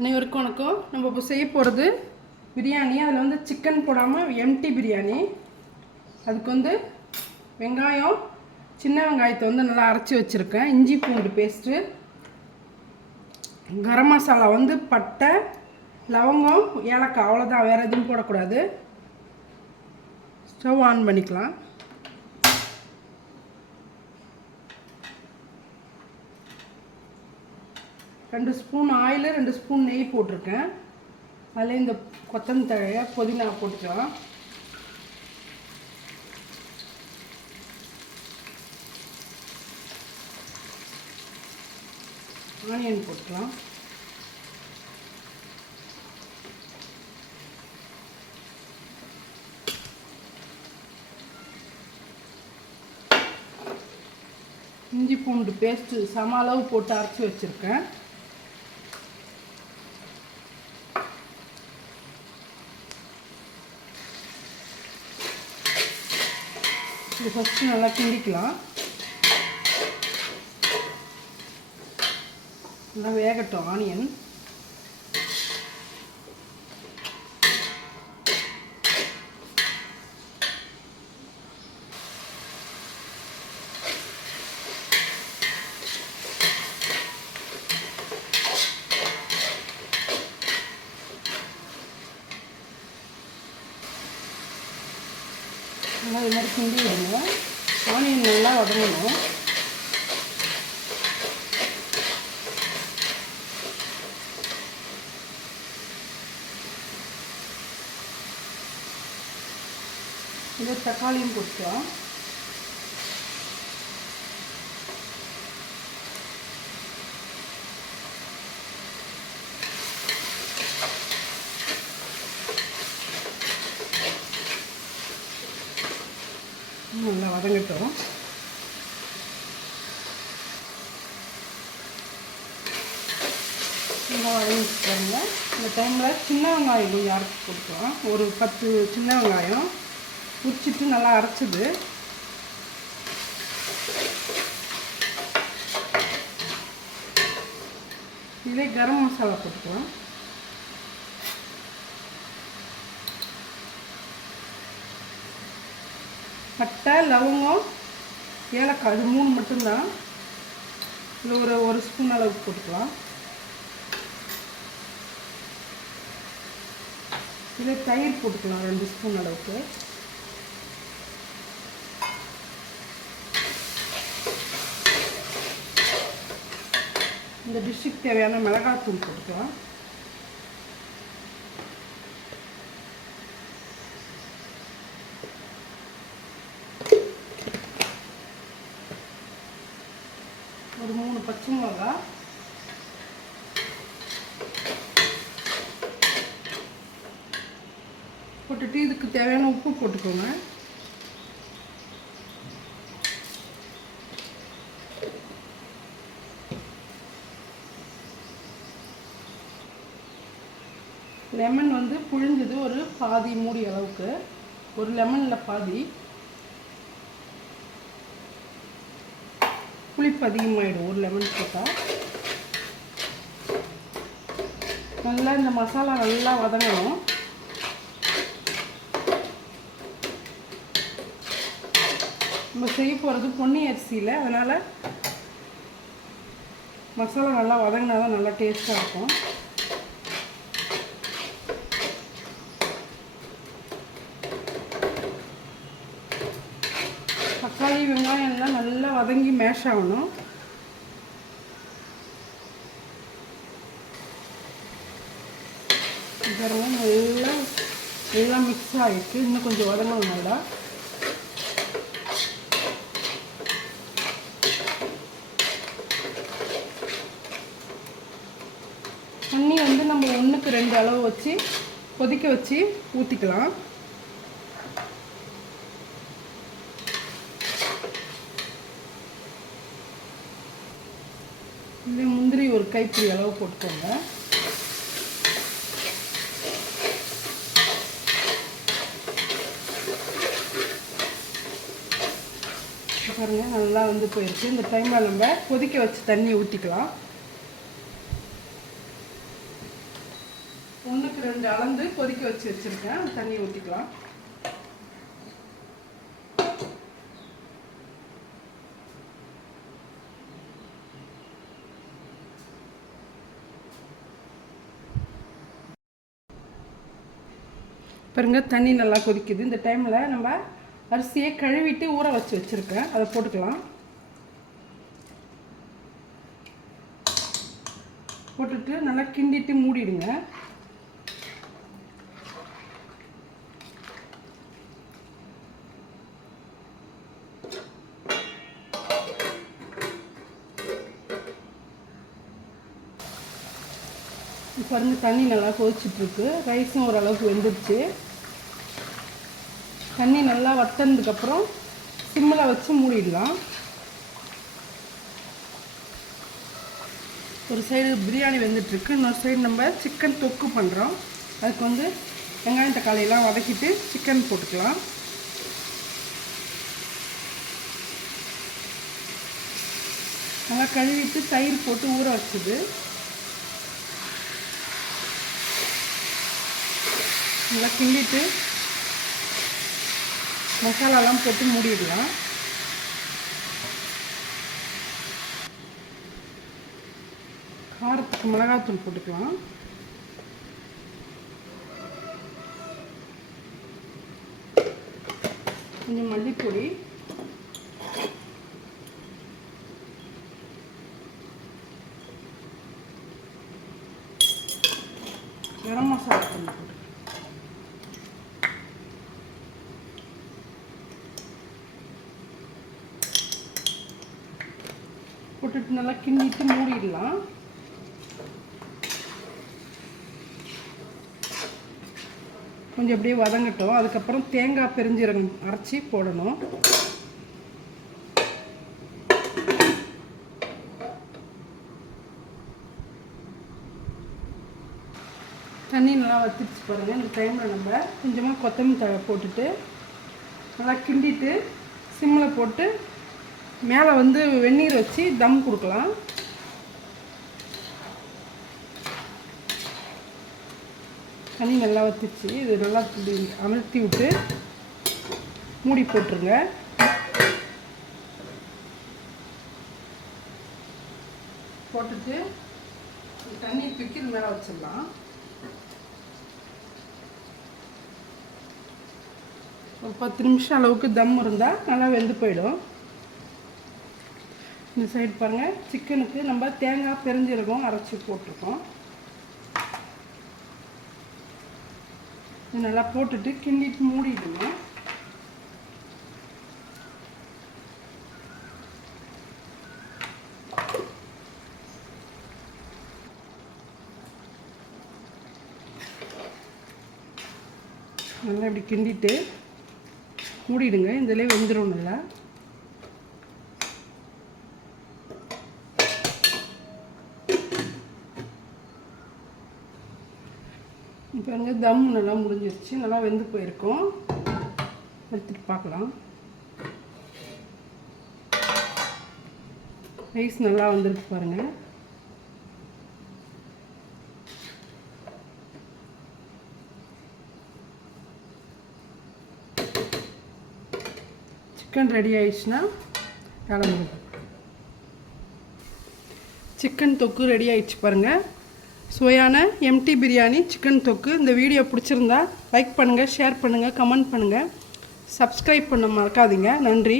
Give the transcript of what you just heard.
அனைவருக்கும் வணக்கம். நம்ம இப்போ செய்ய போகிறது பிரியாணி. அதில் வந்து சிக்கன் போடாமல் எம்டி பிரியாணி. அதுக்கு வந்து வெங்காயம், சின்ன வெங்காயத்தை வந்து நல்லா அரைச்சி வச்சுருக்கேன். இஞ்சி பூண்டு பேஸ்ட்டு, கரம் மசாலா வந்து பட்டை, லவங்கம், ஏலக்காய், அவ்வளோதான். வேறு எதுவும் போடக்கூடாது. ஸ்டவ் ஆன் பண்ணிக்கலாம். ரெண்டு ஸ்பூன் ஆயில், 2 ஸ்பூன் நெய் போட்டிருக்கேன். அதில் இந்த கொத்தமல்லி, புதினா போட்டுக்கலாம். ஆனியன் போட்டுக்கலாம். இஞ்சி பூண்டு பேஸ்ட்டு சம அளவு போட்டு அரைச்சி வச்சுருக்கேன். இது ஃபஸ்ட்டு நல்லா கிண்டிக்கலாம். நல்லா வேகட்டும் ஆனியன். நல்லா இது மாதிரி கிண்டி விடுங்க. ஆனியன் நல்லா வதங்கணும். இது தக்காளியும் போட்டுக்கலாம். நல்லா வதங்கட்டும். நல்லா வதங்கிட்டாங்க. இந்த டைமில் சின்ன வெங்காயம் கொஞ்சம் அரைச்சி போட்டுக்கலாம். ஒரு 10 சின்ன வெங்காயம் உரிச்சிட்டு நல்லா அரைச்சிது. இதே கரம் மசாலா போட்டுக்கலாம். பட்டை, லவங்கம், ஏலக்காய், இது 3 மட்டும்தான். இதில் ஒரு ஸ்பூன் அளவுக்கு போட்டுக்கலாம். இதில் தயிர் போட்டுக்கலாம் 2 ஸ்பூன் அளவுக்கு. இந்த டிஷ்ஷுக்கு தேவையான மிளகாய்த்தூள் போட்டுக்கலாம். ஒரு 3 பச்சை மிளகா, போட்டுட்டு இதுக்கு தேவையான உப்பு போட்டுக்கோங்க. லெமன் வந்து புழிஞ்சது ஒரு பாதி மூடி அளவுக்கு. ஒரு லெமனில் பாதி. புளிப்பு அதிகமாகிடும் ஒரு லெமன் போட்டால். நல்லா இந்த மசாலா நல்லா வதங்கணும். நம்ம செய்ய போகிறது பொன்னி அரிசியில், அதனால் மசாலா நல்லா வதங்கினா தான் நல்லா டேஸ்ட்டாக இருக்கும். தக்காளி, வெங்காயம் எல்லாம் நல்லா வதங்கி மேஷ் ஆகணும். நல்லா மிக்ஸ் ஆகிட்டு இன்னும் கொஞ்சம் வதங்கணும் நல்லா. தண்ணி வந்து நம்ம 1க்கு 2 அளவு வச்சு கொதிக்க வச்சு ஊற்றிக்கலாம். இல்லை முந்திரி ஒரு கைப்பிடி அளவு போட்டுக்கோங்க. பாருங்கள் நல்லா வந்து போயிடுச்சு. இந்த டைமில் நம்ம கொதிக்க வச்சு தண்ணி ஊற்றிக்கலாம். 1-2 அளந்து கொதிக்க வச்சுருக்கேன். தண்ணி ஊற்றிக்கலாம். பாருங்க தண்ணி நல்லா கொதிக்குது. இந்த டைமில் நம்ம அரிசியை கழுவிட்டு ஊற வச்சு வச்சுருக்கேன், அதை போட்டுக்கலாம். போட்டுட்டு நல்லா கிண்டிட்டு மூடிடுங்க. பாருங்க தண்ணி நல்லா கொதிச்சிட்ருக்கு. ரைஸும் ஓரளவுக்கு வெந்துருச்சு. தண்ணி நல்லா வற்றினதுக்கப்புறம் சிம்மில் வச்சு மூடிடலாம். ஒரு சைடு பிரியாணி வெந்துட்டுருக்கு, இன்னொரு சைடு நம்ம சிக்கன் தொக்கு பண்ணுறோம். அதுக்கு வந்து வெங்காயம் தக்காளியெல்லாம் வதக்கிட்டு சிக்கன் போட்டுக்கலாம். நல்லா கழுவிட்டு தயிர் போட்டு ஊற வச்சுது. நல்லா கிண்டிட்டு மசாலாலாம் போட்டு மூடிடலாம். காரத்துக்கு மிளகாத்தூள் போட்டுக்கலாம். கொஞ்சம் மல்லிப்பொடி, கரம் மசாலா கொஞ்சம் போட்டுட்டு நல்லா கிண்டிட்டு மூடிடலாம். கொஞ்சம் அப்படியே வதங்கட்டும். அதுக்கப்புறம் தேங்காய் பெருஞ்சீரகம் அரைச்சி போடணும். தண்ணி நல்லா வத்திடுச்சு பாருங்கள். இந்த டைமில் நம்ம கொஞ்சமாக கொத்தமல்லி தழை போட்டுட்டு நல்லா கிண்டிட்டு சிம்மில் போட்டு மேலே வந்து வெந்நீர் வச்சு தம் கொடுக்கலாம். தண்ணி நல்லா வத்திச்சு. இது நல்லா அமர்த்தி விட்டு மூடி போட்டுருங்க. போட்டுட்டு தண்ணி தூக்கி இது மேலே வச்சிடலாம். ஒரு 10 நிமிஷம் அளவுக்கு தம் இருந்தால் நல்லா வெந்து போயிடும். இந்த சைடு பாருங்கள், சிக்கனுக்கு நம்ம தேங்காய் பெருஞ்சீரகம் அரைச்சி போட்டிருக்கோம். இது நல்லா போட்டுட்டு கிண்டிட்டு மூடிடுங்க. நல்லா இப்படி கிண்டிட்டு மூடிடுங்க. இதிலே வெந்துடும் நல்லா. இப்போ வந்து தம் நல்லா முடிஞ்சிருச்சு. நல்லா வெந்து போயிருக்கும். எடுத்துட்டு பார்க்கலாம். ரைஸ் நல்லா வந்திருக்கு பாருங்கள். சிக்கன் ரெடி ஆயிடுச்சுன்னா கிளம்புங்க. சிக்கன் தொக்கு ரெடி ஆயிடுச்சு பாருங்கள். சுவையான எம்டி பிரியாணி சிக்கன் தொக்கு. இந்த வீடியோ பிடிச்சிருந்தா லைக் பண்ணுங்கள், ஷேர் பண்ணுங்கள், கமெண்ட் பண்ணுங்கள், சப்ஸ்கிரைப் பண்ண மறக்காதீங்க. நன்றி.